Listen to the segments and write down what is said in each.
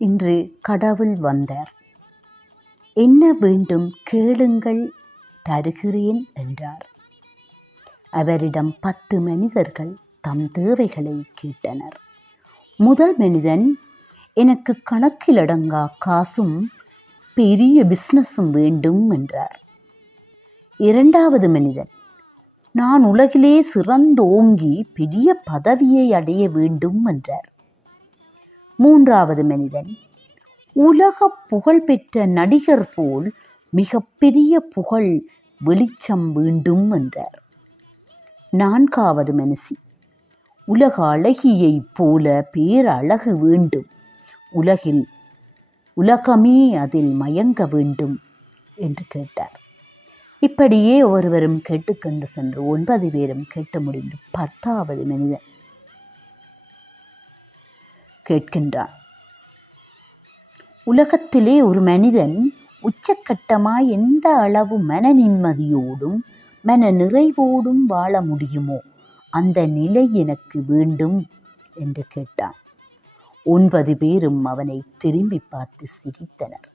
இன்று கடவுள் வந்தார். என்ன வேண்டும் கேளுங்கள் தருகிறேன் என்றார். அவரிடம் பத்து மனிதர்கள் தம் தேவைகளை கேட்டனர். முதல் மனிதன் எனக்கு கணக்கிலடங்கா காசும் பெரிய பிஸ்னஸும் வேண்டும் என்றார். இரண்டாவது மனிதன் நான் உலகிலே சிறந்தோங்கி பெரிய பதவியை அடைய வேண்டும் என்றார். மூன்றாவது மனிதன். உலக புகழ்பெற்ற நடிகர் போல் மிகப்பெரிய புகழ் வெளிச்சம் வேண்டும் என்றார். நான்காவது மனுஷி உலக அழகியைப் போல பேரழகு வேண்டும். உலகில் உலகமே அதில் மயங்க வேண்டும் என்று கேட்டார். இப்படியே ஒருவரும் கேட்டுக்கொண்டு சென்று ஒன்பது பேரும் கேட்டு முடிந்து பத்தாவது மனிதன். கேட்கின்றான். உலகத்திலே ஒரு மனிதன் உச்சக்கட்டமாய் எந்த அளவு மன நிம்மதியோடும் மன நிறைவோடும் வாழ முடியுமோ அந்த நிலை எனக்கு வேண்டும் என்று கேட்டான். ஒன்பது பேரும் அவனை திரும்பி பார்த்து சிரித்தனர்.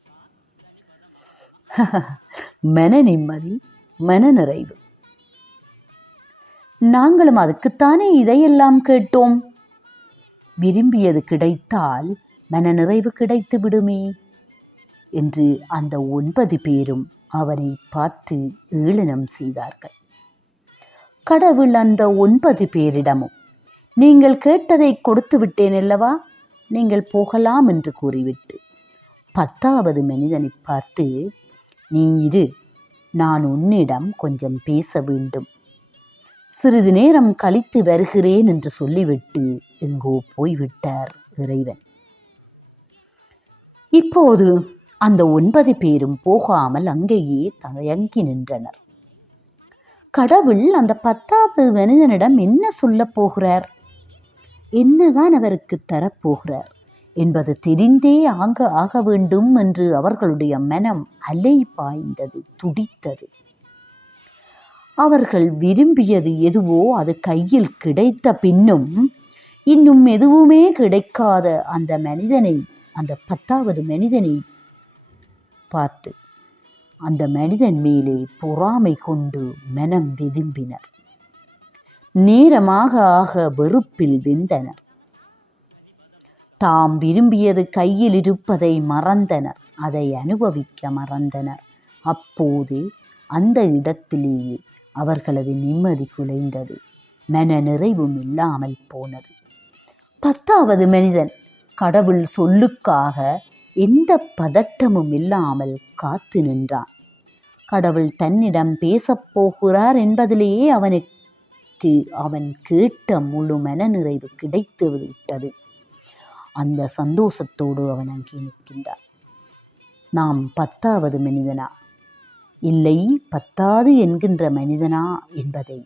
மன நிம்மதி மன நிறைவு. நாங்களும் அதுக்குத்தானே இதையெல்லாம் கேட்டோம்? விரும்பியது கிடைத்தால் மன நிறைவு கிடைத்து விடுமே என்று அந்த ஒன்பது பேரும் அவனை பார்த்து ஏளனம் செய்தார்கள். கடவுள் அந்த ஒன்பது பேரிடமும் நீங்கள் கேட்டதை கொடுத்து விட்டேன் அல்லவா? நீங்கள் போகலாம் என்று கூறிவிட்டு பத்தாவது மனிதனை பார்த்து நீ இரு நான் உன்னிடம் கொஞ்சம் பேச வேண்டும். சிறிது நேரம் கழித்து வருகிறேன் என்று சொல்லிவிட்டு எங்கோ போய்விட்டார் இறைவன். இப்போது அந்த ஒன்பது பேரும் போகாமல் அங்கேயே தயங்கி நின்றனர். கடவுள் அந்த பத்தாவது மனிதனிடம் என்ன சொல்லப் போகிறார்? என்னதான் அவருக்கு தரப்போகிறார் என்பது தெரிந்தே ஆக ஆக வேண்டும் என்று அவர்களுடைய மனம் அலை பாய்ந்தது துடித்தது. அவர்கள் விரும்பியது எதுவோ அது கையில் கிடைத்த பின்னும் இன்னும் எதுவுமே கிடைக்காத அந்த மனிதனை அந்த பத்தாவது மனிதனை பார்த்து அந்த மனிதன் மேலே பொறாமை கொண்டு மனம் விரும்பினர். நேரமாக ஆக வெறுப்பில் வெந்தனர். தாம் விரும்பியது கையில் இருப்பதை மறந்தனர். அதை அனுபவிக்க மறந்தனர். அப்போது அந்த இடத்திலேயே அவர்களது நிம்மதி குலைந்தது. மன நிறைவும் இல்லாமல் போனது. பத்தாவது மனிதன் கடவுள் சொல்லுக்காக எந்த பதட்டமும் இல்லாமல் காத்து நின்றான். கடவுள் தன்னிடம் பேசப் போகிறார் என்பதிலேயே அவனுக்கு அவன் கேட்ட முழு மன நிறைவு கிடைத்து விட்டது. அந்த சந்தோஷத்தோடு அவன் அங்கே நிற்கின்றான். நாம் பத்தாவது மனிதனா? இல்லை பத்தாது என்கின்ற மனிதனா என்பதை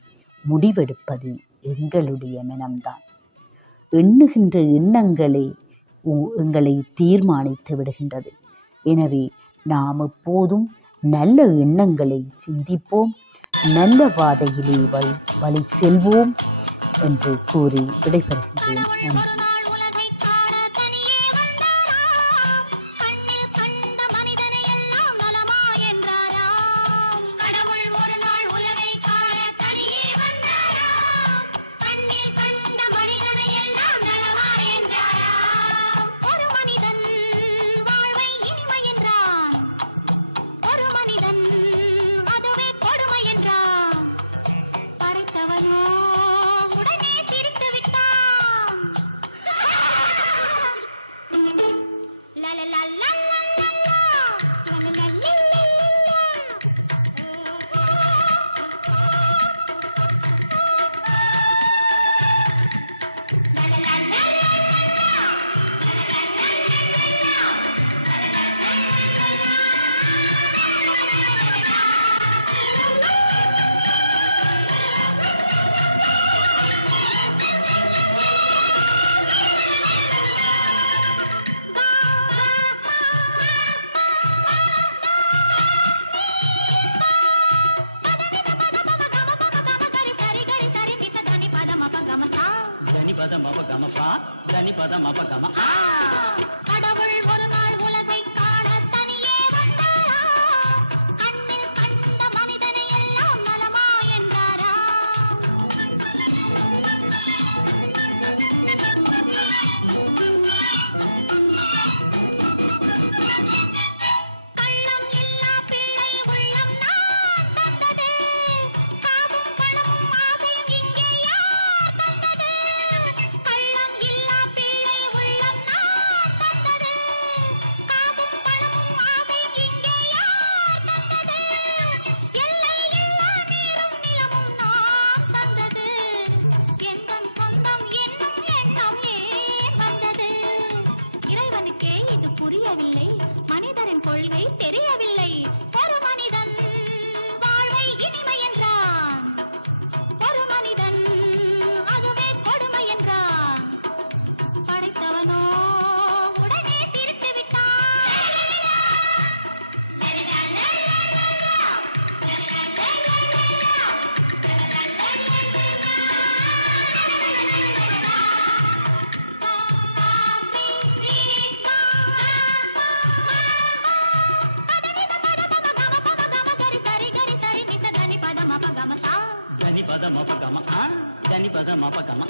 முடிவெடுப்பது எங்களுடைய மனம்தான். எண்ணுகின்ற எண்ணங்களே உ- எங்களை தீர்மானித்து விடுகின்றது. எனவே நாம் எப்போதும் நல்ல எண்ணங்களை சிந்திப்போம் நல்ல பாதையிலே வழி வழி செல்வோம் என்று கூறி விடைபெறுகின்றேன். நன்றி. பதமப கமபா தனி பதமப கமபா கடவுள் ஒருவா దాన్ని పదమా? పదమా